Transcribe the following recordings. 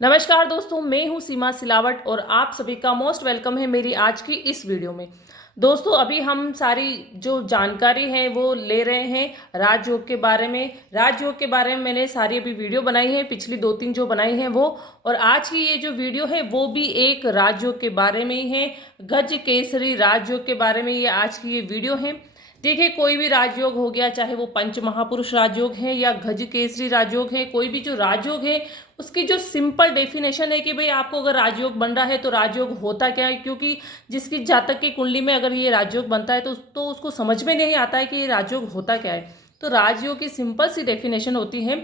नमस्कार दोस्तों, मैं हूं सीमा सिलावट और आप सभी का मोस्ट वेलकम है मेरी आज की इस वीडियो में। दोस्तों, अभी हम सारी जो जानकारी है वो ले रहे हैं राजयोग के बारे में। राजयोग के बारे में मैंने सारी अभी वीडियो बनाई है, पिछली 2-3 जो बनाई हैं वो, और आज की ये जो वीडियो है वो भी एक राजयोग के बारे में ही है। गज केसरी राजयोग के बारे में ये आज की ये वीडियो है। देखिए, कोई भी राजयोग हो गया, चाहे वो पंच महापुरुष राजयोग है या गज केसरी राजयोग है, कोई भी जो राजयोग है उसकी जो सिंपल डेफिनेशन है कि भाई आपको अगर राजयोग बन रहा है तो राजयोग होता क्या है। क्योंकि जिसकी जातक की कुंडली में अगर ये राजयोग बनता है तो उसको समझ में नहीं आता है कि ये राजयोग होता क्या है। तो राजयोग की सिंपल सी डेफिनेशन होती है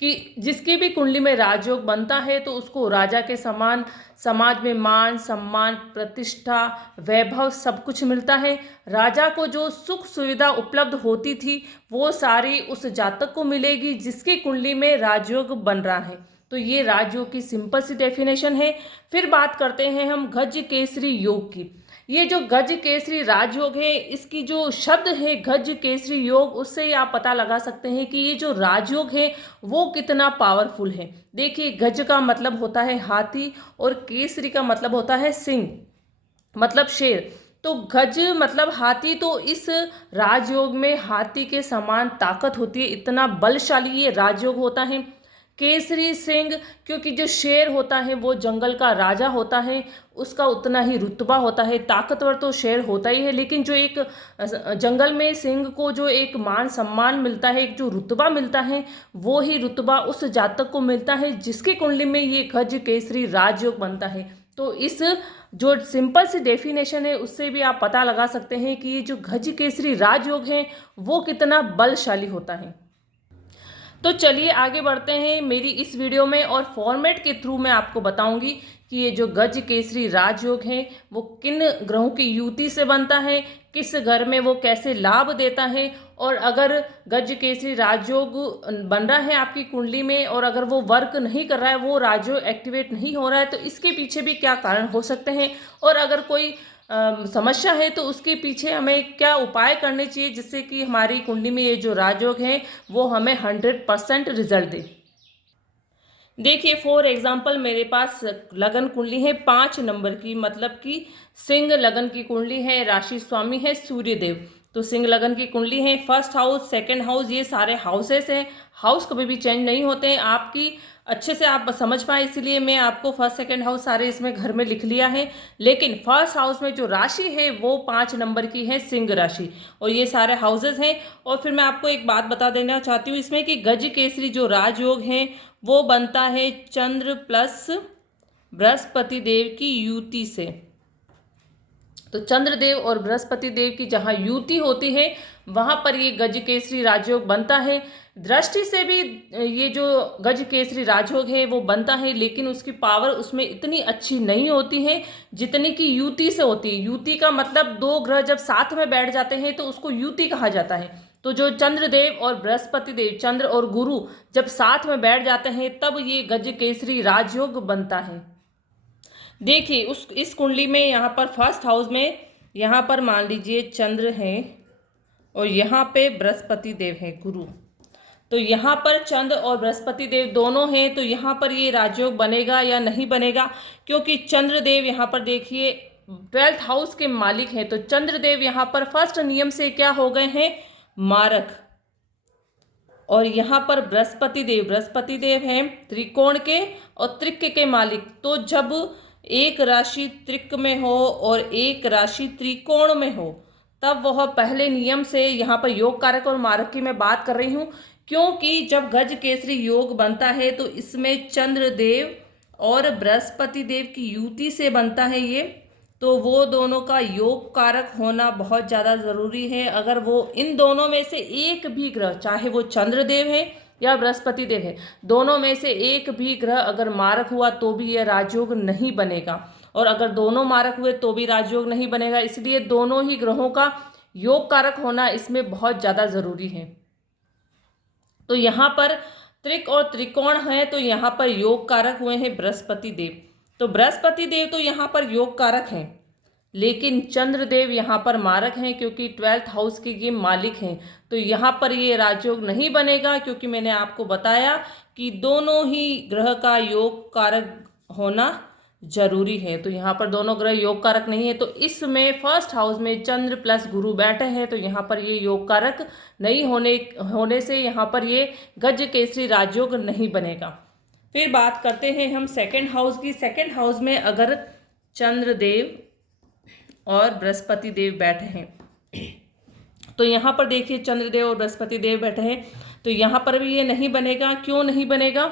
कि जिसकी भी कुंडली में राजयोग बनता है तो उसको राजा के समान समाज में मान सम्मान प्रतिष्ठा वैभव सब कुछ मिलता है। राजा को जो सुख सुविधा उपलब्ध होती थी वो सारी उस जातक को मिलेगी जिसकी कुंडली में राजयोग बन रहा है। तो ये राजयोग की सिंपल सी डेफिनेशन है। फिर बात करते हैं हम गज केसरी योग की। ये जो गज केसरी राजयोग है, इसकी जो शब्द है गज केसरी योग, उससे ही आप पता लगा सकते हैं कि ये जो राजयोग है वो कितना पावरफुल है। देखिए, गज का मतलब होता है हाथी और केसरी का मतलब होता है सिंह, मतलब शेर। तो गज मतलब हाथी, तो इस राजयोग में हाथी के समान ताकत होती है, इतना बलशाली ये राजयोग होता है। केसरी सिंह, क्योंकि जो शेर होता है वो जंगल का राजा होता है, उसका उतना ही रुतबा होता है। ताकतवर तो शेर होता ही है, लेकिन जो एक जंगल में सिंह को जो एक मान सम्मान मिलता है, एक जो रुतबा मिलता है, वो ही रुतबा उस जातक को मिलता है जिसकी कुंडली में ये गज केसरी राजयोग बनता है। तो इस जो सिंपल सी डेफिनेशन है उससे भी आप पता लगा सकते हैं कि ये जो गज केसरी राजयोग है वो कितना बलशाली होता है। तो चलिए आगे बढ़ते हैं मेरी इस वीडियो में, और फॉर्मेट के थ्रू मैं आपको बताऊंगी कि ये जो गज केसरी राजयोग है वो किन ग्रहों की युति से बनता है, किस घर में वो कैसे लाभ देता है, और अगर गज केसरी राजयोग बन रहा है आपकी कुंडली में और अगर वो वर्क नहीं कर रहा है, वो राजयोग एक्टिवेट नहीं हो रहा है, तो इसके पीछे भी क्या कारण हो सकते हैं, और अगर कोई समस्या है तो उसके पीछे हमें क्या उपाय करने चाहिए जिससे कि हमारी कुंडली में ये जो राजयोग है वो हमें 100% रिजल्ट दे। देखिए, फॉर एग्जाम्पल मेरे पास लगन कुंडली है 5 नंबर की, मतलब कि सिंह लगन की कुंडली है, राशि स्वामी है सूर्यदेव। तो सिंह लगन की कुंडली है, फर्स्ट हाउस सेकंड हाउस ये सारे हाउसेस हैं। हाउस कभी भी चेंज नहीं होते हैं, आपकी अच्छे से आप समझ पाए इसलिए मैं आपको फर्स्ट सेकंड हाउस सारे इसमें घर में लिख लिया है। लेकिन फर्स्ट हाउस में जो राशि है वो 5 नंबर की है, सिंह राशि, और ये सारे हाउसेस हैं। और फिर मैं आपको एक बात बता देना चाहती हूँ इसमें कि गज केसरी जो राजयोग है वो बनता है चंद्र प्लस बृहस्पति देव की युति से। तो चंद्रदेव और बृहस्पति देव की जहाँ युति होती है वहाँ पर ये गज केसरी राजयोग बनता है। दृष्टि से भी ये जो गज केसरी राजयोग है वो बनता है, लेकिन उसकी पावर उसमें इतनी अच्छी नहीं होती है जितनी की युति से होती है। युति का मतलब दो ग्रह जब साथ में बैठ जाते हैं तो उसको युति कहा जाता है। तो जो चंद्रदेव और बृहस्पति देव, चंद्र और गुरु जब साथ में बैठ जाते हैं तब ये गज केसरी राजयोग बनता है। देखिए, उस इस कुंडली में यहाँ पर फर्स्ट हाउस में यहाँ पर मान लीजिए चंद्र है और यहाँ पे बृहस्पति देव है गुरु। तो यहाँ पर चंद्र और बृहस्पति देव दोनों हैं, तो यहाँ पर ये राजयोग बनेगा या नहीं बनेगा, क्योंकि चंद्रदेव यहाँ पर देखिए 12th हाउस के मालिक हैं। तो चंद्रदेव यहाँ पर फर्स्ट नियम से क्या हो गए हैं, मारक। और यहाँ पर बृहस्पति देव हैं त्रिकोण के और त्रिक के मालिक। तो जब एक राशि त्रिक में हो और एक राशि त्रिकोण में हो तब वह पहले नियम से, यहाँ पर योग कारक और मारक की मैं बात कर रही हूँ, क्योंकि जब गज केसरी योग बनता है तो इसमें चंद्रदेव और बृहस्पति देव की युति से बनता है ये। तो वो दोनों का योग कारक होना बहुत ज़्यादा ज़रूरी है। अगर वो इन दोनों में से एक भी ग्रह, चाहे वो चंद्रदेव है या बृहस्पति देव है, दोनों में से एक भी ग्रह अगर मारक हुआ तो भी यह राजयोग नहीं बनेगा, और अगर दोनों मारक हुए तो भी राजयोग नहीं बनेगा। इसलिए दोनों ही ग्रहों का योग कारक होना इसमें बहुत ज़्यादा ज़रूरी है। तो यहाँ पर त्रिक और त्रिकोण है, तो यहाँ पर योग कारक हुए हैं बृहस्पति देव। तो बृहस्पति देव तो यहाँ पर योग कारक हैं, लेकिन चंद्रदेव यहाँ पर मारक हैं क्योंकि 12th हाउस के ये मालिक हैं। तो यहाँ पर ये राजयोग नहीं बनेगा, क्योंकि मैंने आपको बताया कि दोनों ही ग्रह का योग कारक होना जरूरी है। तो यहाँ पर दोनों ग्रह योग कारक नहीं है, तो इसमें फर्स्ट हाउस में चंद्र प्लस गुरु बैठे हैं, तो यहाँ पर ये योग कारक नहीं होने से यहाँ पर ये गज केसरी राजयोग नहीं बनेगा। फिर बात करते हैं हम सेकंड हाउस की। सेकंड हाउस में अगर चंद्रदेव और बृहस्पति देव बैठे हैं, तो यहाँ पर देखिए चंद्रदेव और बृहस्पति देव बैठे हैं, तो यहाँ पर भी ये नहीं बनेगा। क्यों नहीं बनेगा?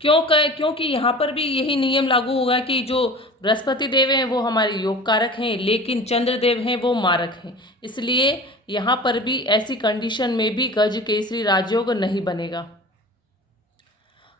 क्योंकि यहाँ पर भी यही नियम लागू होगा कि जो बृहस्पति देव हैं वो हमारे योग कारक हैं, लेकिन चंद्रदेव हैं वो मारक हैं। इसलिए यहाँ पर भी ऐसी कंडीशन में भी गज केसरी राजयोग नहीं बनेगा।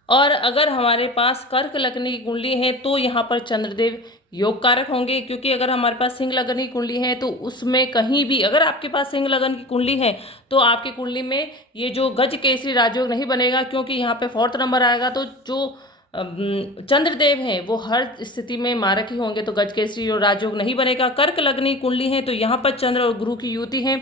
और अगर हमारे पास कर्क लग्न की कुंडली है तो यहाँ पर चंद्रदेव योग कारक होंगे, क्योंकि अगर हमारे पास सिंह लग्न की कुंडली है तो उसमें कहीं भी अगर आपके पास सिंह लग्न की कुंडली है तो आपकी कुंडली में ये जो गज केसरी राजयोग नहीं बनेगा, क्योंकि यहाँ पे 4th नंबर आएगा। तो जो चंद्रदेव हैं वो हर स्थिति में मारक ही होंगे, तो गज केसरी और राजयोग नहीं बनेगा। कर्क लग्न की कुंडली है तो यहाँ पर चंद्र और गुरु की युति है,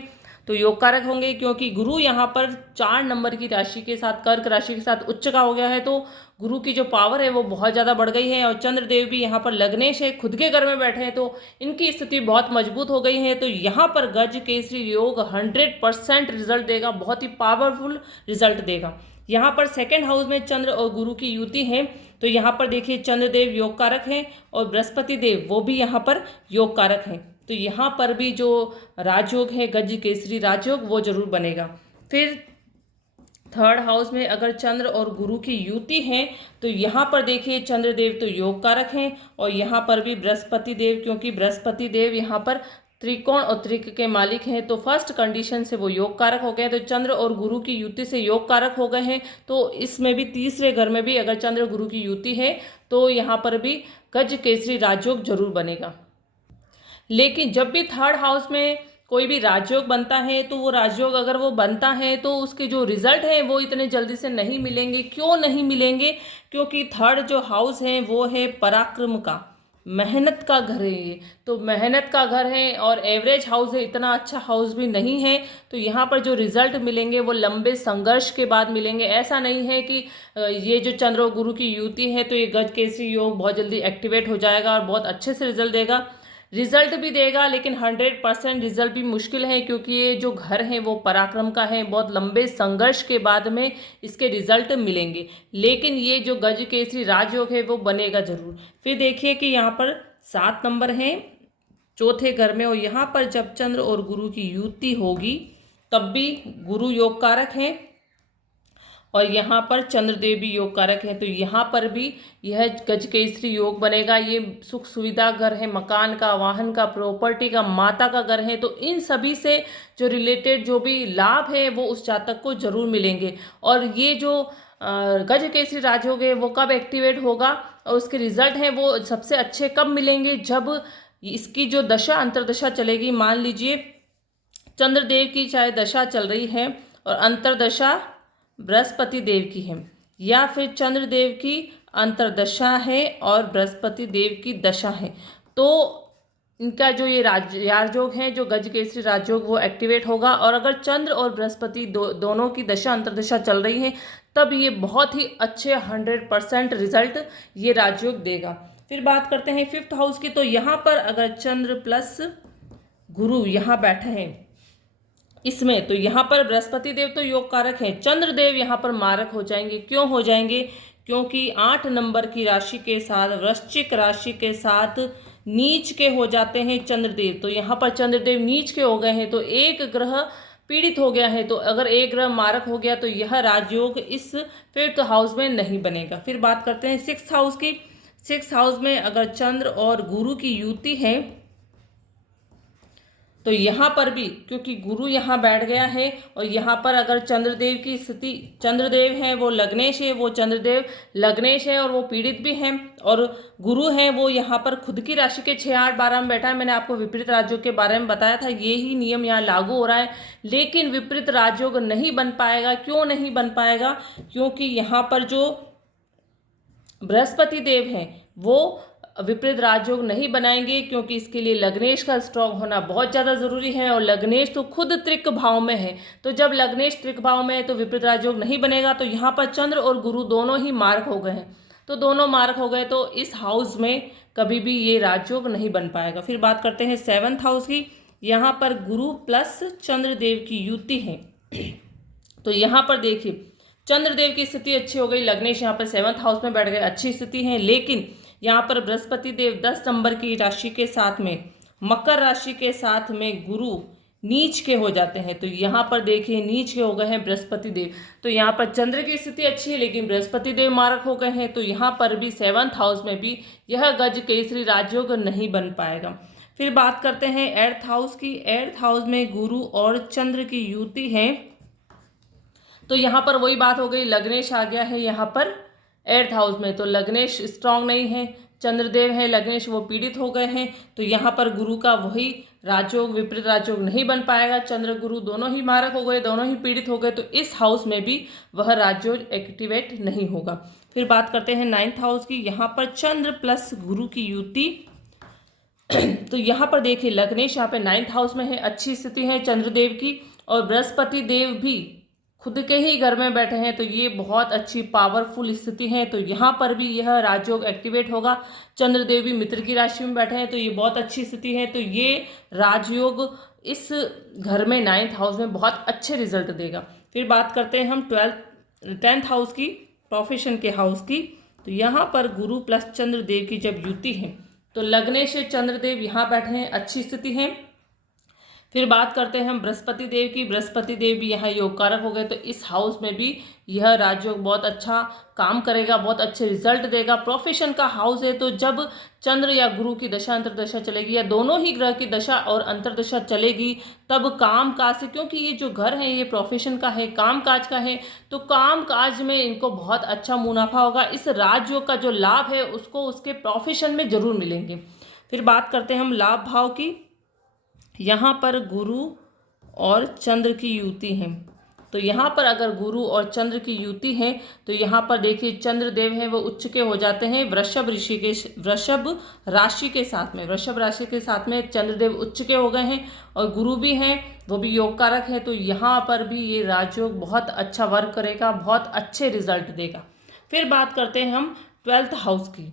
तो योग कारक होंगे, क्योंकि गुरु यहाँ पर 4 नंबर की राशि के साथ कर्क राशि के साथ उच्च का हो गया है, तो गुरु की जो पावर है वो बहुत ज़्यादा बढ़ गई है। और चंद्रदेव भी यहाँ पर लग्नेश है, खुद के घर में बैठे हैं, तो इनकी स्थिति बहुत मजबूत हो गई है। तो यहाँ पर गज केसरी योग 100% रिजल्ट देगा, बहुत ही पावरफुल रिजल्ट देगा। यहाँ पर सेकंड हाउस में चंद्र और गुरु की युति है, तो यहाँ पर देखिए चंद्रदेव योग कारक हैं और बृहस्पति देव वो भी यहाँ पर योग कारक हैं, तो यहाँ पर भी जो राजयोग है गज केसरी राजयोग वो जरूर बनेगा। फिर थर्ड हाउस में अगर चंद्र और गुरु की युति है तो यहाँ पर देखिए चंद्रदेव तो योग कारक हैं और यहाँ पर भी बृहस्पति देव, क्योंकि बृहस्पति देव यहाँ पर त्रिकोण और त्रिक के मालिक हैं, तो फर्स्ट कंडीशन से वो योग कारक हो गए। तो चंद्र और गुरु की युति से योग कारक हो गए हैं, तो इसमें भी तीसरे घर में भी अगर चंद्र गुरु की युति है तो यहाँ पर भी गज केसरी राजयोग जरूर बनेगा। लेकिन जब भी थर्ड हाउस में कोई भी राजयोग बनता है तो वो राजयोग अगर वो बनता है तो उसके जो रिजल्ट हैं वो इतने जल्दी से नहीं मिलेंगे। क्यों नहीं मिलेंगे? क्योंकि थर्ड जो हाउस है वो है पराक्रम का, मेहनत का घर है ये, तो मेहनत का घर है और एवरेज हाउस है, इतना अच्छा हाउस भी नहीं है। तो यहाँ पर जो रिजल्ट मिलेंगे वो लंबे संघर्ष के बाद मिलेंगे। ऐसा नहीं है कि ये जो चंद्र और गुरु की युति है तो ये गज केसरी योग बहुत जल्दी एक्टिवेट हो जाएगा और बहुत अच्छे से रिजल्ट देगा। रिजल्ट भी देगा, लेकिन 100% रिजल्ट भी मुश्किल है, क्योंकि ये जो घर है वो पराक्रम का है, बहुत लंबे संघर्ष के बाद में इसके रिजल्ट मिलेंगे। लेकिन ये जो गज केसरी राजयोग है वो बनेगा जरूर। फिर देखिए कि यहाँ पर 7 नंबर है चौथे घर में, और यहाँ पर जब चंद्र और गुरु की युति होगी तब भी गुरु योग कारक है और यहाँ पर चंद्रदेव भी योग कारक है, तो यहाँ पर भी यह गज केसरी योग बनेगा। ये सुख सुविधा घर है, मकान का, वाहन का, प्रॉपर्टी का, माता का घर है, तो इन सभी से जो रिलेटेड जो भी लाभ है वो उस जातक को जरूर मिलेंगे। और ये जो गज केसरी राजयोग है वो कब एक्टिवेट होगा और उसके रिजल्ट हैं वो सबसे अच्छे कब मिलेंगे? जब इसकी जो दशा अंतरदशा चलेगी, मान लीजिए चंद्रदेव की चाहे दशा चल रही है और अंतरदशा बृहस्पति देव की है, या फिर चंद्रदेव की अंतरदशा है और बृहस्पति देव की दशा है, तो इनका जो ये राजयोग है जो गज केसरी राजयोग वो एक्टिवेट होगा। और अगर चंद्र और बृहस्पति दोनों की दशा अंतरदशा चल रही है तब ये बहुत ही अच्छे 100% रिजल्ट ये राजयोग देगा। फिर बात करते हैं 5th हाउस की, तो यहाँ पर अगर चंद्र प्लस गुरु यहाँ बैठे हैं इसमें, तो यहाँ पर बृहस्पति देव तो योग कारक हैं, चंद्रदेव यहाँ पर मारक हो जाएंगे। क्यों हो जाएंगे? क्योंकि 8 नंबर की राशि के साथ वृश्चिक राशि के साथ नीच के हो जाते हैं चंद्रदेव, तो यहाँ पर चंद्रदेव नीच के हो गए हैं, तो एक ग्रह पीड़ित हो गया है। तो अगर एक ग्रह मारक हो गया तो यह राजयोग इस 5th हाउस में नहीं बनेगा। फिर बात करते हैं 6th हाउस की। 6th हाउस में अगर चंद्र और गुरु की युति है तो यहाँ पर भी, क्योंकि गुरु यहाँ बैठ गया है और यहाँ पर अगर चंद्रदेव की स्थिति, चंद्रदेव है वो लग्नेश है, वो चंद्रदेव लग्नेश है और वो पीड़ित भी हैं, और गुरु हैं वो यहाँ पर खुद की राशि के 6, 8, 12 में बैठा है। मैंने आपको विपरीत राजयोग के बारे में बताया था, ये ही नियम यहाँ लागू हो रहा है, लेकिन विपरीत राजयोग नहीं बन पाएगा। क्यों नहीं बन पाएगा? क्योंकि यहाँ पर जो बृहस्पति देव हैं वो विपरीत राजयोग नहीं बनाएंगे, क्योंकि इसके लिए लग्नेश का स्ट्रॉन्ग होना बहुत ज़्यादा ज़रूरी है। और लग्नेश तो खुद त्रिक भाव में है, तो जब लग्नेश त्रिक भाव में है तो विपरीत राजयोग नहीं बनेगा। तो यहाँ पर चंद्र और गुरु दोनों ही मार्क हो गए हैं, तो दोनों मार्क हो गए तो इस हाउस में कभी भी ये राजयोग नहीं बन पाएगा। फिर बात करते हैं 7th हाउस की। यहाँ पर गुरु प्लस चंद्रदेव की युति है। तो यहाँ पर देखिए चंद्रदेव की स्थिति अच्छी हो गई, लग्नेश यहाँ पर 7th हाउस में बैठ गए, अच्छी स्थिति है। लेकिन यहाँ पर बृहस्पति देव 10 नंबर की राशि के साथ में, मकर राशि के साथ में गुरु नीच के हो जाते हैं। तो यहाँ पर देखिए नीच के हो गए हैं बृहस्पति देव। तो यहाँ पर चंद्र की स्थिति अच्छी है, लेकिन बृहस्पति देव मारक हो गए हैं। तो यहाँ पर भी 7th हाउस में भी यह गज केसरी राजयोग नहीं बन पाएगा। फिर बात करते हैं 8th हाउस की। 8th हाउस में गुरु और चंद्र की युति है। तो यहाँ पर वही बात हो गई, लग्नेश आ गया है यहाँ पर 8th हाउस में। तो लग्नेश स्ट्रांग नहीं है, चंद्रदेव है, लग्नेश वो पीड़ित हो गए हैं। तो यहाँ पर गुरु का वही राजयोग विपरीत राजयोग नहीं बन पाएगा। चंद्र गुरु दोनों ही मारक हो गए, दोनों ही पीड़ित हो गए, तो इस हाउस में भी वह राजयोग एक्टिवेट नहीं होगा। फिर बात करते हैं 9th हाउस की। यहाँ पर चंद्र प्लस गुरु की युति। तो यहाँ पर देखिए लग्नेश यहाँ पे 9th हाउस में है, अच्छी स्थिति है चंद्रदेव की, और बृहस्पति देव भी खुद के ही घर में बैठे हैं। तो ये बहुत अच्छी पावरफुल स्थिति है। तो यहाँ पर भी यह राजयोग एक्टिवेट होगा। चंद्रदेव भी मित्र की राशि में बैठे हैं, तो ये बहुत अच्छी स्थिति है। तो ये राजयोग इस घर में 9th हाउस में बहुत अच्छे रिजल्ट देगा। फिर बात करते हैं हम 10th हाउस की, प्रोफेशन के हाउस की। तो यहाँ पर गुरु प्लस चंद्रदेव की जब युति है तो लग्नेश चंद्रदेव यहाँ बैठे हैं, अच्छी स्थिति है। फिर बात करते हैं हम बृहस्पति देव की। बृहस्पति देव भी यहाँ योग कारक हो गए, तो इस हाउस में भी यह राजयोग बहुत अच्छा काम करेगा, बहुत अच्छे रिजल्ट देगा। प्रोफेशन का हाउस है, तो जब चंद्र या गुरु की दशा अंतरदशा चलेगी या दोनों ही ग्रह की दशा और अंतरदशा चलेगी, तब काम काज से, क्योंकि ये जो घर है ये प्रोफेशन का है, काम काज का है, तो काम काज में इनको बहुत अच्छा मुनाफा होगा। इस राजयोग का जो लाभ है उसको उसके प्रोफेशन में जरूर मिलेंगे। फिर बात करते हैं हम लाभ भाव की। यहाँ पर गुरु और चंद्र की युति है। तो यहाँ पर अगर गुरु और चंद्र की युति है तो यहाँ पर देखिए चंद्रदेव है वो उच्च के हो जाते हैं वृषभ राशि के साथ में चंद्रदेव उच्च के हो गए हैं, और गुरु भी हैं वो भी योग कारक है। तो यहाँ पर भी ये राजयोग बहुत अच्छा वर्क करेगा, बहुत अच्छे रिजल्ट देगा। फिर बात करते हैं हम 12th हाउस की।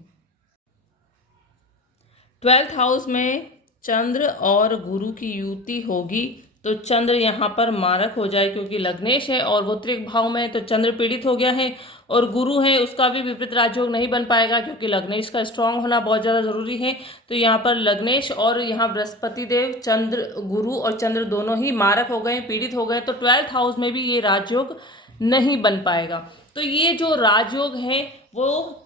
12th हाउस में चंद्र और गुरु की युति होगी, तो चंद्र यहाँ पर मारक हो जाए, क्योंकि लग्नेश है और वो त्रिक भाव में है, तो चंद्र पीड़ित हो गया है। और गुरु है उसका भी विपरीत राजयोग नहीं बन पाएगा, क्योंकि लग्नेश का स्ट्रांग होना बहुत ज़्यादा ज़रूरी है। तो यहाँ पर लग्नेश और यहाँ बृहस्पति देव, चंद्र, गुरु और चंद्र दोनों ही मारक हो गए, पीड़ित हो गए। तो 12th हाउस में भी ये राजयोग नहीं बन पाएगा। तो ये जो राजयोग है वो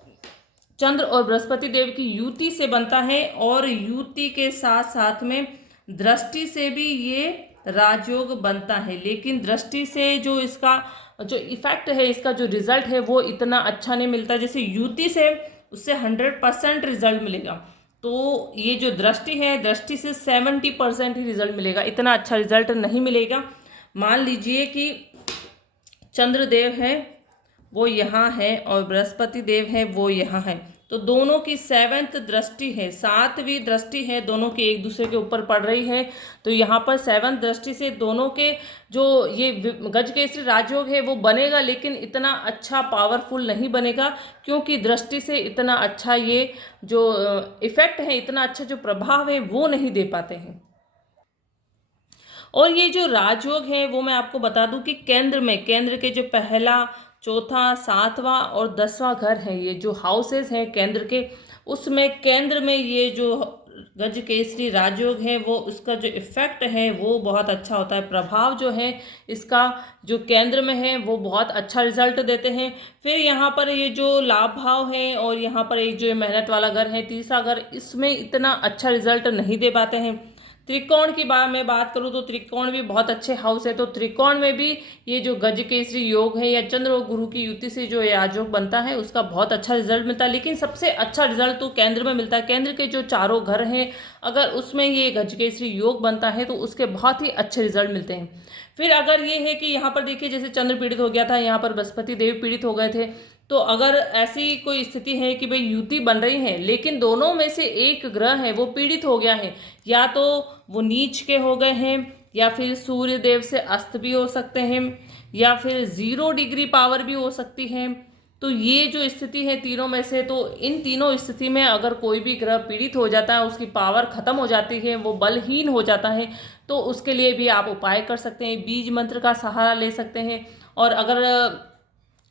चंद्र और बृहस्पति देव की युति से बनता है, और युति के साथ साथ में दृष्टि से भी ये राजयोग बनता है। लेकिन दृष्टि से जो इसका जो इफेक्ट है, इसका जो रिजल्ट है वो इतना अच्छा नहीं मिलता, जैसे युति से उससे 100% रिजल्ट मिलेगा। तो ये जो दृष्टि है, दृष्टि से 70% ही रिजल्ट मिलेगा, इतना अच्छा रिजल्ट नहीं मिलेगा। मान लीजिए कि चंद्रदेव है वो यहाँ है और बृहस्पति देव है वो यहाँ है, तो दोनों की 7th दृष्टि है, 7वीं दृष्टि है, दोनों की एक दूसरे के ऊपर पड़ रही है। तो यहाँ पर 7th दृष्टि से दोनों के जो ये गज केसरी राजयोग है वो बनेगा, लेकिन इतना अच्छा पावरफुल नहीं बनेगा, क्योंकि दृष्टि से इतना अच्छा ये जो इफेक्ट है, इतना अच्छा जो प्रभाव है वो नहीं दे पाते हैं। और ये जो राजयोग है वो मैं आपको बता दूं कि केंद्र के जो पहला, चौथा, 7वां और 10वां घर है, ये जो हाउसेस हैं केंद्र के, उसमें केंद्र में ये जो गज केसरी राजयोग है वो उसका जो इफेक्ट है वो बहुत अच्छा होता है। प्रभाव जो है इसका जो केंद्र में है वो बहुत अच्छा रिजल्ट देते हैं। फिर यहाँ पर ये जो लाभ भाव है और यहाँ पर एक जो मेहनत वाला घर है, तीसरा घर, इसमें इतना अच्छा रिजल्ट नहीं दे पाते हैं। त्रिकोण की मैं बात करूँ तो त्रिकोण भी बहुत अच्छे हाउस है। तो त्रिकोण में भी ये जो गज केसरी योग है या चंद्र और गुरु की युति से जो राजयोग बनता है उसका बहुत अच्छा रिजल्ट मिलता है। लेकिन सबसे अच्छा रिजल्ट तो केंद्र में मिलता है। केंद्र के जो चारों घर हैं अगर उसमें ये गज केसरी योग बनता है तो उसके बहुत ही अच्छे रिजल्ट मिलते हैं। फिर अगर ये है कि यहाँ पर देखिए जैसे चंद्र पीड़ित हो गया था, यहाँ पर बृहस्पति देव पीड़ित हो गए थे, तो अगर ऐसी कोई स्थिति है कि भाई युति बन रही है लेकिन दोनों में से एक ग्रह है वो पीड़ित हो गया है, या तो वो नीच के हो गए हैं, या फिर सूर्य देव से अस्त भी हो सकते हैं, या फिर 0 डिग्री पावर भी हो सकती है। तो ये जो स्थिति है तीनों में से, तो इन तीनों स्थिति में अगर कोई भी ग्रह पीड़ित हो जाता है, उसकी पावर खत्म हो जाती है, वो बलहीन हो जाता है, तो उसके लिए भी आप उपाय कर सकते हैं, बीज मंत्र का सहारा ले सकते हैं। और अगर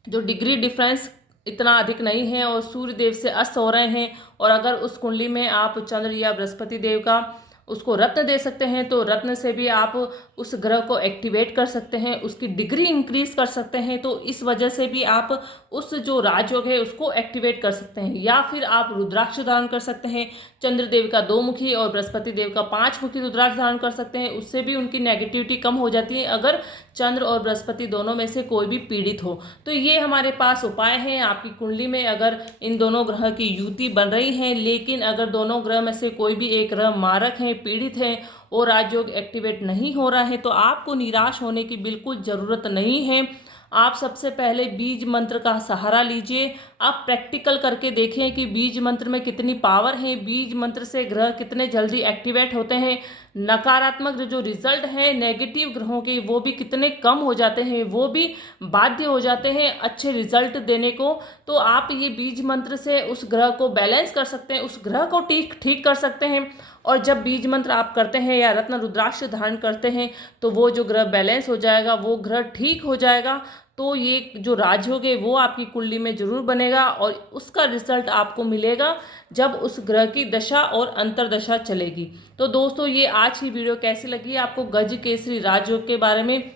जो डिग्री डिफरेंस इतना अधिक नहीं है और सूर्य देव से अस्त हो रहे हैं, और अगर उस कुंडली में आप चंद्र या बृहस्पति देव का उसको रत्न दे सकते हैं, तो रत्न से भी आप उस ग्रह को एक्टिवेट कर सकते हैं, उसकी डिग्री इंक्रीज कर सकते हैं। तो इस वजह से भी आप उस जो राजयोग है उसको एक्टिवेट कर सकते हैं। या फिर आप रुद्राक्ष धारण कर सकते हैं, चंद्रदेव का 2 मुखी और बृहस्पति देव का 5 मुखी रुद्राक्ष धारण कर सकते हैं, उससे भी उनकी नेगेटिविटी कम हो जाती है अगर चंद्र और बृहस्पति दोनों में से कोई भी पीड़ित हो। तो ये हमारे पास उपाय हैं। आपकी कुंडली में अगर इन दोनों ग्रह की युति बन रही है, लेकिन अगर दोनों ग्रह में से कोई भी एक ग्रह मारक है, पीड़ित है और राजयोग एक्टिवेट नहीं हो रहा है, तो आपको निराश होने की बिल्कुल ज़रूरत नहीं है। आप सबसे पहले बीज मंत्र का सहारा लीजिए। आप प्रैक्टिकल करके देखें कि बीज मंत्र में कितनी पावर है, बीज मंत्र से ग्रह कितने जल्दी एक्टिवेट होते हैं, नकारात्मक जो रिजल्ट है नेगेटिव ग्रहों के वो भी कितने कम हो जाते हैं, वो भी बाध्य हो जाते हैं अच्छे रिजल्ट देने को। तो आप ये बीज मंत्र से उस ग्रह को बैलेंस कर सकते हैं, उस ग्रह को ठीक कर सकते हैं। और जब बीज मंत्र आप करते हैं या रत्न रुद्राक्ष धारण करते हैं, तो वो जो ग्रह बैलेंस हो जाएगा, वो ग्रह ठीक हो जाएगा। तो ये जो राजयोग है वो आपकी कुंडली में जरूर बनेगा और उसका रिजल्ट आपको मिलेगा जब उस ग्रह की दशा और अंतरदशा चलेगी। तो दोस्तों, ये आज की वीडियो कैसी लगी आपको गज केसरी राजयोग के बारे में?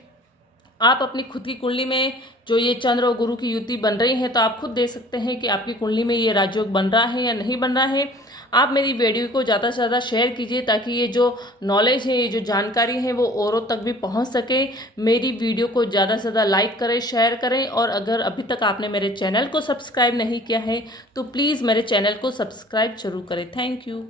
आप अपनी खुद की कुंडली में जो ये चंद्र और गुरु की युति बन रही है, तो आप खुद देख सकते हैं कि आपकी कुंडली में ये राजयोग बन रहा है या नहीं बन रहा है। आप मेरी वीडियो को ज़्यादा से ज़्यादा शेयर कीजिए ताकि ये जो नॉलेज है, ये जो जानकारी है वो औरों तक भी पहुंच सके। मेरी वीडियो को ज़्यादा से ज़्यादा लाइक करें, शेयर करें, और अगर अभी तक आपने मेरे चैनल को सब्सक्राइब नहीं किया है तो प्लीज़ मेरे चैनल को सब्सक्राइब जरूर करें। Thank you.